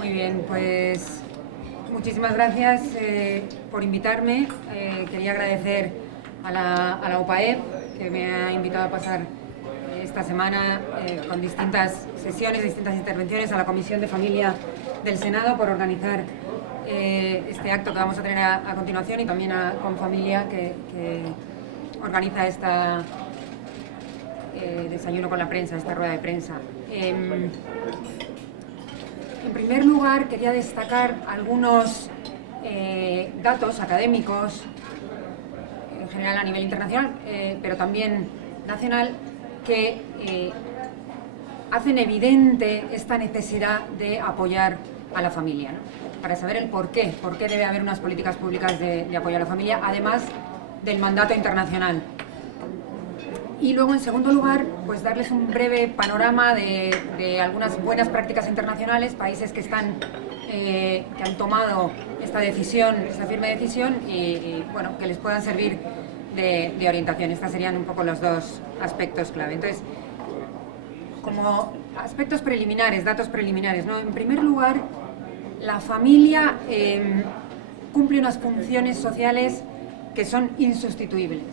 Muy bien, pues muchísimas gracias por invitarme. Quería agradecer a la UPAEP que me ha invitado a pasar esta semana con distintas sesiones, distintas intervenciones, a la Comisión de Familia del Senado por organizar este acto que vamos a tener a continuación, y también a Confamilia que organiza esta desayuno con la prensa, esta rueda de prensa. En primer lugar, quería destacar algunos datos académicos, en general a nivel internacional, pero también nacional, que hacen evidente esta necesidad de apoyar a la familia, ¿no? Para saber el por qué debe haber unas políticas públicas de apoyo a la familia, además del mandato internacional. Y luego, en segundo lugar, pues darles un breve panorama de algunas buenas prácticas internacionales, países que han tomado esta decisión, esta firme decisión, y bueno, que les puedan servir de orientación. Estos serían un poco los dos aspectos clave. Entonces, como aspectos preliminares, datos preliminares, ¿no? En primer lugar, la familia cumple unas funciones sociales que son insustituibles.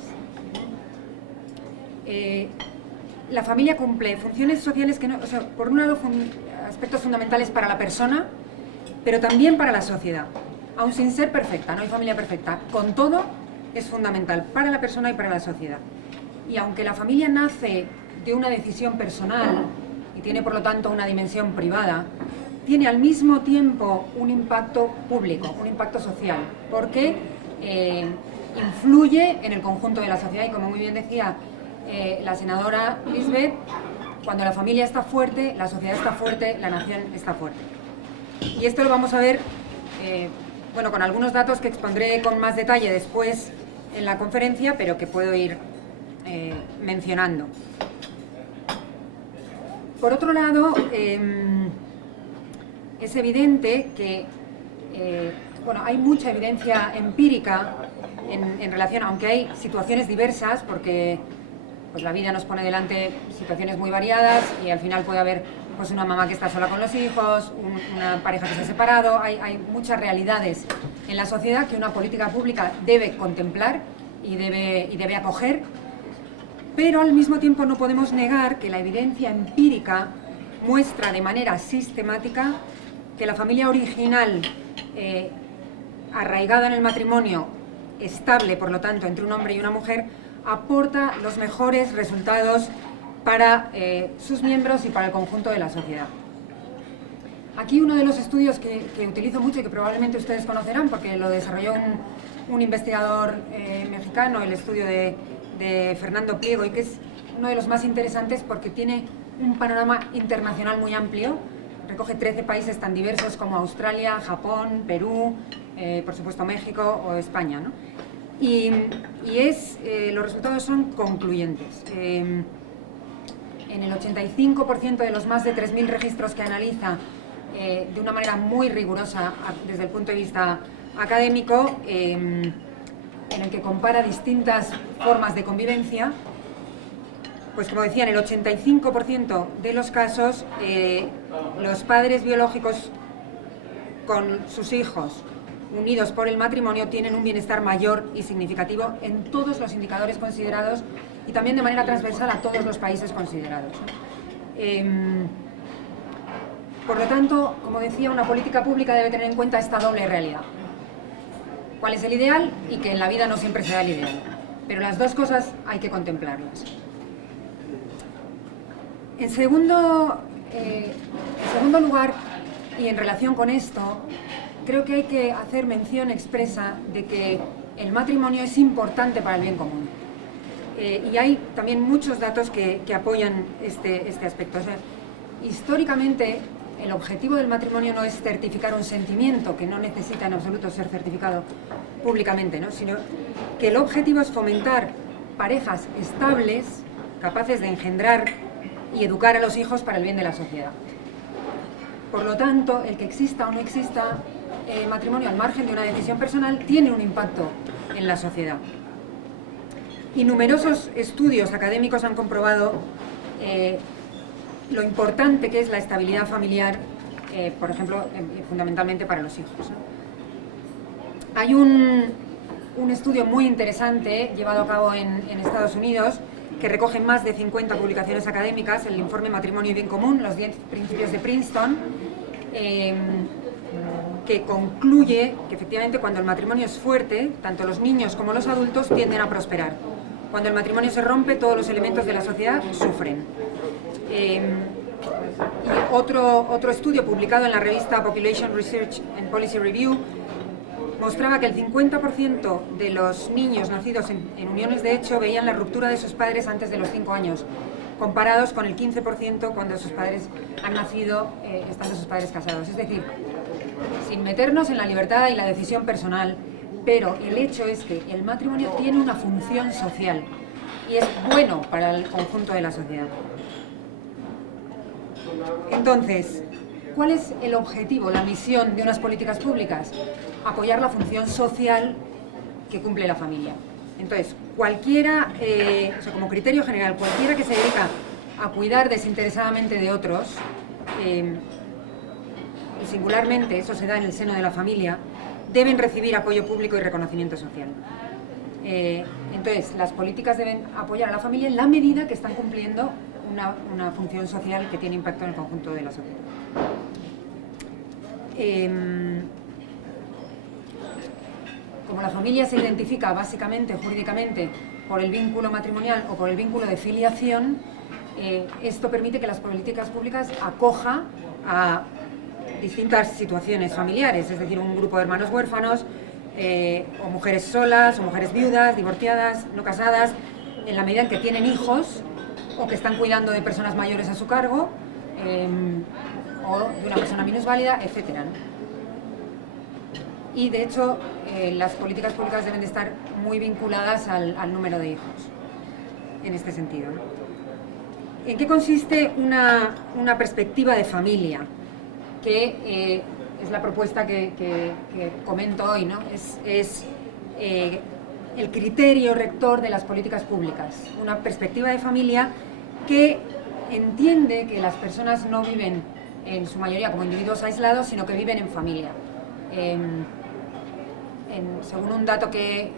La familia cumple funciones sociales que no, o sea, por un lado, aspectos fundamentales para la persona, pero también para la sociedad. Aun sin ser perfecta, no hay familia perfecta, con todo es fundamental para la persona y para la sociedad. Y aunque la familia nace de una decisión personal y tiene por lo tanto una dimensión privada, tiene al mismo tiempo un impacto público, un impacto social, porque influye en el conjunto de la sociedad. Y como muy bien decía la senadora Lisbeth, cuando la familia está fuerte, la sociedad está fuerte, la nación está fuerte. Y esto lo vamos a ver bueno, con algunos datos que expondré con más detalle después en la conferencia, pero que puedo ir mencionando. Por otro lado, es evidente que bueno, hay mucha evidencia empírica en relación, aunque hay situaciones diversas, porque pues la vida nos pone delante situaciones muy variadas y al final puede haber pues una mamá que está sola con los hijos, una pareja que se ha separado. Hay muchas realidades en la sociedad que una política pública debe contemplar y debe acoger, pero al mismo tiempo no podemos negar que la evidencia empírica muestra de manera sistemática que la familia original, arraigada en el matrimonio, estable por lo tanto entre un hombre y una mujer, aporta los mejores resultados para sus miembros y para el conjunto de la sociedad. Aquí uno de los estudios que utilizo mucho y que probablemente ustedes conocerán porque lo desarrolló un investigador mexicano, el estudio de Fernando Pliego, y que es uno de los más interesantes porque tiene un panorama internacional muy amplio. Recoge 13 países tan diversos como Australia, Japón, Perú, por supuesto México o España, ¿no? Y los resultados son concluyentes. En el 85% de los más de 3.000 registros que analiza de una manera muy rigurosa desde el punto de vista académico, en el que compara distintas formas de convivencia, pues como decía, en el 85% de los casos los padres biológicos con sus hijos unidos por el matrimonio tienen un bienestar mayor y significativo en todos los indicadores considerados y también de manera transversal a todos los países considerados. Por lo tanto, como decía, una política pública debe tener en cuenta esta doble realidad. ¿Cuál es el ideal? Y que en la vida no siempre se da el ideal. Pero las dos cosas hay que contemplarlas. En segundo lugar, y en relación con esto, creo que hay que hacer mención expresa de que el matrimonio es importante para el bien común. Y hay también muchos datos que apoyan este aspecto. O sea, históricamente, el objetivo del matrimonio no es certificar un sentimiento, que no necesita en absoluto ser certificado públicamente, ¿no? Sino que el objetivo es fomentar parejas estables, capaces de engendrar y educar a los hijos para el bien de la sociedad. Por lo tanto, el que exista o no exista matrimonio al margen de una decisión personal tiene un impacto en la sociedad. Y numerosos estudios académicos han comprobado lo importante que es la estabilidad familiar por ejemplo, fundamentalmente para los hijos, ¿no? Hay un estudio muy interesante llevado a cabo en Estados Unidos que recoge más de 50 publicaciones académicas, el informe Matrimonio y Bien Común, los 10 principios de Princeton, que concluye que efectivamente cuando el matrimonio es fuerte, tanto los niños como los adultos tienden a prosperar. Cuando el matrimonio se rompe, todos los elementos de la sociedad sufren. Y otro estudio publicado en la revista Population Research and Policy Review mostraba que el 50% de los niños nacidos en uniones de hecho veían la ruptura de sus padres antes de los 5 años, comparados con el 15% cuando sus padres han nacido estando sus padres casados. Es decir, sin meternos en la libertad y la decisión personal, pero el hecho es que el matrimonio tiene una función social y es bueno para el conjunto de la sociedad. Entonces, ¿cuál es el objetivo, la misión de unas políticas públicas? Apoyar la función social que cumple la familia. Entonces, cualquiera, como criterio general, cualquiera que se dedica a cuidar desinteresadamente de otros, y singularmente eso se da en el seno de la familia, deben recibir apoyo público y reconocimiento social. Entonces, las políticas deben apoyar a la familia en la medida que están cumpliendo una función social que tiene impacto en el conjunto de la sociedad. Como la familia se identifica básicamente, jurídicamente, por el vínculo matrimonial o por el vínculo de filiación, esto permite que las políticas públicas acoja a distintas situaciones familiares, es decir, un grupo de hermanos huérfanos, o mujeres solas, o mujeres viudas, divorciadas, no casadas, en la medida en que tienen hijos o que están cuidando de personas mayores a su cargo, o de una persona minusválida, etc. Y de hecho, las políticas públicas deben de estar muy vinculadas al número de hijos, en este sentido. ¿En qué consiste una perspectiva de familia? Que es la propuesta que comento hoy, ¿no? Es el criterio rector de las políticas públicas. Una perspectiva de familia que entiende que las personas no viven en su mayoría como individuos aislados, sino que viven en familia. Según un dato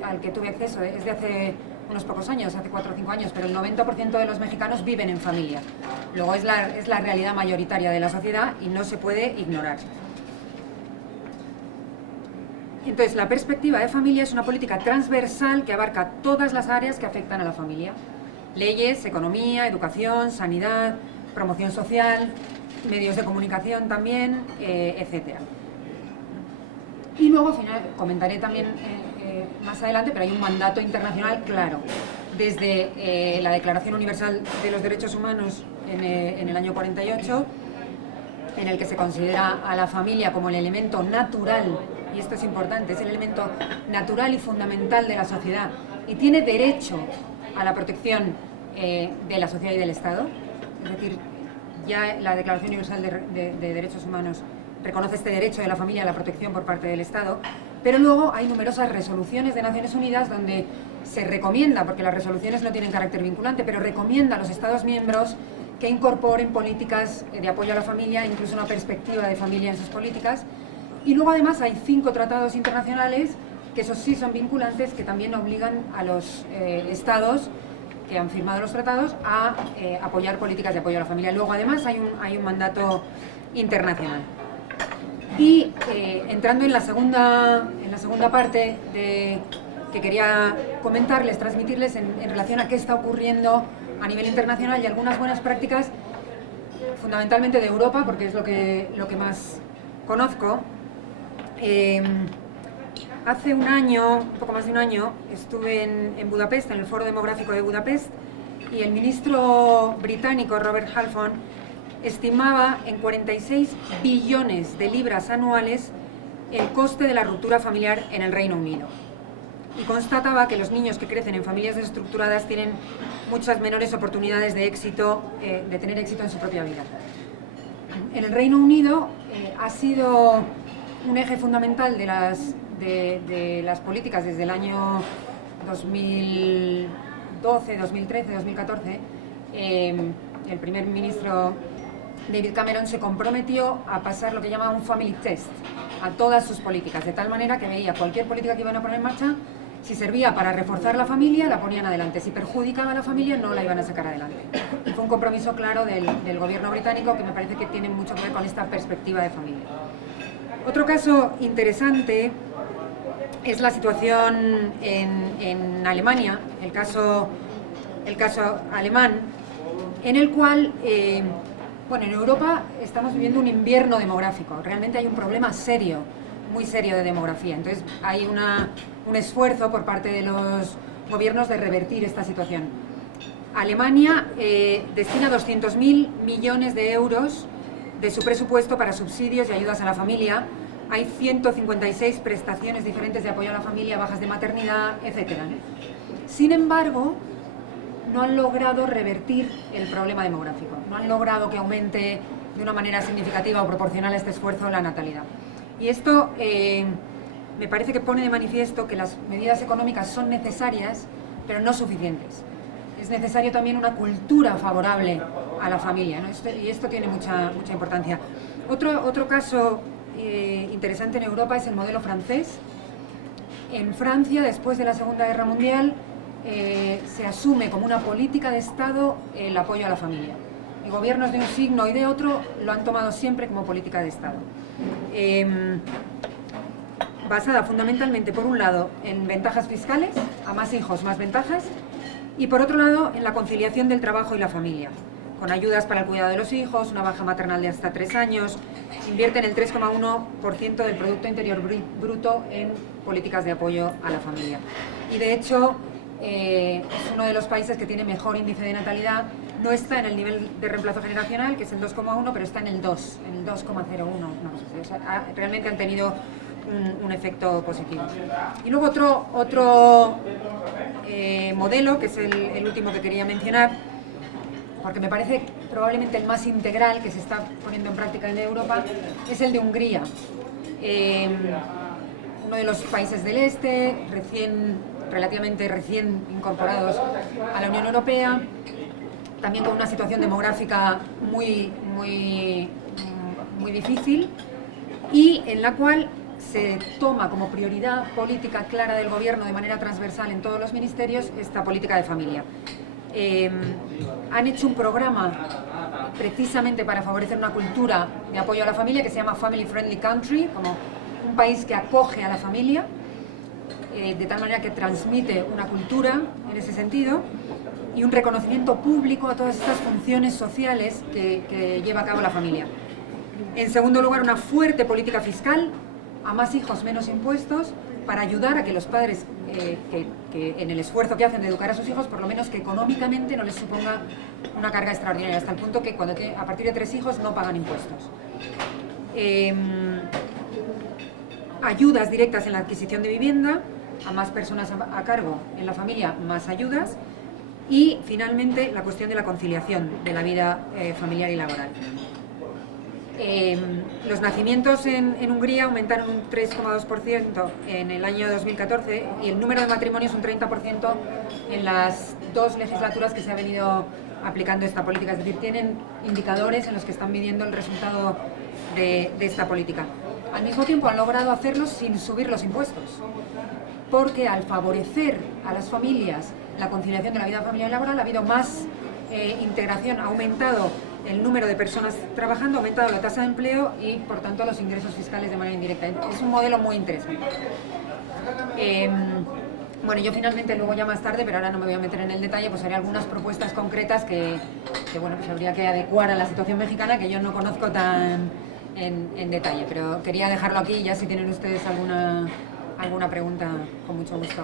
al que tuve acceso, es de hace unos pocos años, hace 4 o 5 años, pero el 90% de los mexicanos viven en familia. Luego es la realidad mayoritaria de la sociedad y no se puede ignorar. Entonces, la perspectiva de familia es una política transversal que abarca todas las áreas que afectan a la familia. Leyes, economía, educación, sanidad, promoción social, medios de comunicación también, etc. Y luego, al final, comentaré también más adelante, pero hay un mandato internacional claro. Desde la Declaración Universal de los Derechos Humanos en el año 48, en el que se considera a la familia como el elemento natural, y esto es importante, es el elemento natural y fundamental de la sociedad, y tiene derecho a la protección de la sociedad y del Estado. Es decir, ya la Declaración Universal de Derechos Humanos reconoce este derecho de la familia a la protección por parte del Estado, pero luego hay numerosas resoluciones de Naciones Unidas donde se recomienda, porque las resoluciones no tienen carácter vinculante, pero recomienda a los Estados miembros que incorporen políticas de apoyo a la familia, incluso una perspectiva de familia en sus políticas. Y luego además hay 5 tratados internacionales, que esos sí son vinculantes, que también obligan a los Estados que han firmado los tratados a apoyar políticas de apoyo a la familia. Luego además hay un mandato internacional. Y entrando en la segunda parte que quería comentarles, transmitirles en relación a qué está ocurriendo a nivel internacional y algunas buenas prácticas, fundamentalmente de Europa, porque es lo que más conozco. Hace un año, un poco más de un año, estuve en Budapest, en el Foro Demográfico de Budapest, y el ministro británico Robert Halfon estimaba en 46 billones de libras anuales el coste de la ruptura familiar en el Reino Unido. Y constataba que los niños que crecen en familias desestructuradas tienen muchas menores oportunidades de éxito, de tener éxito en su propia vida. En el Reino Unido ha sido un eje fundamental de las políticas desde el año 2012, 2013, 2014. El primer ministro David Cameron se comprometió a pasar lo que llama un family test a todas sus políticas, de tal manera que veía cualquier política que iban a poner en marcha, si servía para reforzar la familia, la ponían adelante, si perjudicaba a la familia, no la iban a sacar adelante. Y fue un compromiso claro del gobierno británico que me parece que tiene mucho que ver con esta perspectiva de familia. Otro caso interesante es la situación en Alemania, el caso alemán, en el cual, bueno, en Europa estamos viviendo un invierno demográfico. Realmente hay un problema serio, muy serio de demografía. Entonces hay un esfuerzo por parte de los gobiernos de revertir esta situación. Alemania destina 200.000 millones de euros de su presupuesto para subsidios y ayudas a la familia. Hay 156 prestaciones diferentes de apoyo a la familia, bajas de maternidad, etc. Sin embargo, no han logrado revertir el problema demográfico, no han logrado que aumente de una manera significativa o proporcional a este esfuerzo la natalidad. Y esto me parece que pone de manifiesto que las medidas económicas son necesarias, pero no suficientes. Es necesario también una cultura favorable a la familia, ¿no? Y esto tiene mucha importancia. Otro caso interesante en Europa es el modelo francés. En Francia, después de la Segunda Guerra Mundial, se asume como una política de Estado el apoyo a la familia. Y gobiernos de un signo y de otro lo han tomado siempre como política de Estado. Basada fundamentalmente, por un lado, en ventajas fiscales, a más hijos, más ventajas, y por otro lado, en la conciliación del trabajo y la familia, con ayudas para el cuidado de los hijos, una baja maternal de hasta 3 años, invierten el 3,1% del Producto Interior Bruto en políticas de apoyo a la familia. Y de hecho, es uno de los países que tiene mejor índice de natalidad. No está en el nivel de reemplazo generacional, que es el 2,1, pero está en el 2, en el 2,01. No sé, o sea, realmente han tenido un efecto positivo. Y luego otro modelo, que es el último que quería mencionar, porque me parece probablemente el más integral que se está poniendo en práctica en Europa, es el de Hungría. Uno de los países del este, relativamente recién incorporados a la Unión Europea, también con una situación demográfica muy difícil, y en la cual se toma como prioridad política clara del gobierno de manera transversal en todos los ministerios esta política de familia. Han hecho un programa precisamente para favorecer una cultura de apoyo a la familia que se llama Family Friendly Country, como un país que acoge a la familia, de tal manera que transmite una cultura en ese sentido y un reconocimiento público a todas estas funciones sociales que lleva a cabo la familia. En segundo lugar, una fuerte política fiscal, a más hijos, menos impuestos, para ayudar a que los padres, que en el esfuerzo que hacen de educar a sus hijos, por lo menos que económicamente no les suponga una carga extraordinaria, hasta el punto que a partir de 3 hijos no pagan impuestos. Ayudas directas en la adquisición de vivienda, a más personas a cargo en la familia, más ayudas. Y finalmente la cuestión de la conciliación de la vida familiar y laboral. Los nacimientos en Hungría aumentaron un 3,2% en el año 2014 y el número de matrimonios un 30% en las 2 legislaturas que se ha venido aplicando esta política. Es decir, tienen indicadores en los que están midiendo el resultado de esta política. Al mismo tiempo han logrado hacerlo sin subir los impuestos, porque al favorecer a las familias la conciliación de la vida familiar y laboral ha habido más integración, ha aumentado el número de personas trabajando, ha aumentado la tasa de empleo y por tanto los ingresos fiscales de manera indirecta. Es un modelo muy interesante. Bueno, yo finalmente luego ya más tarde, pero ahora no me voy a meter en el detalle, pues haré algunas propuestas concretas que bueno, pues habría que adecuar a la situación mexicana, que yo no conozco tan en detalle, pero quería dejarlo aquí y ya si tienen ustedes alguna pregunta, con mucho gusto.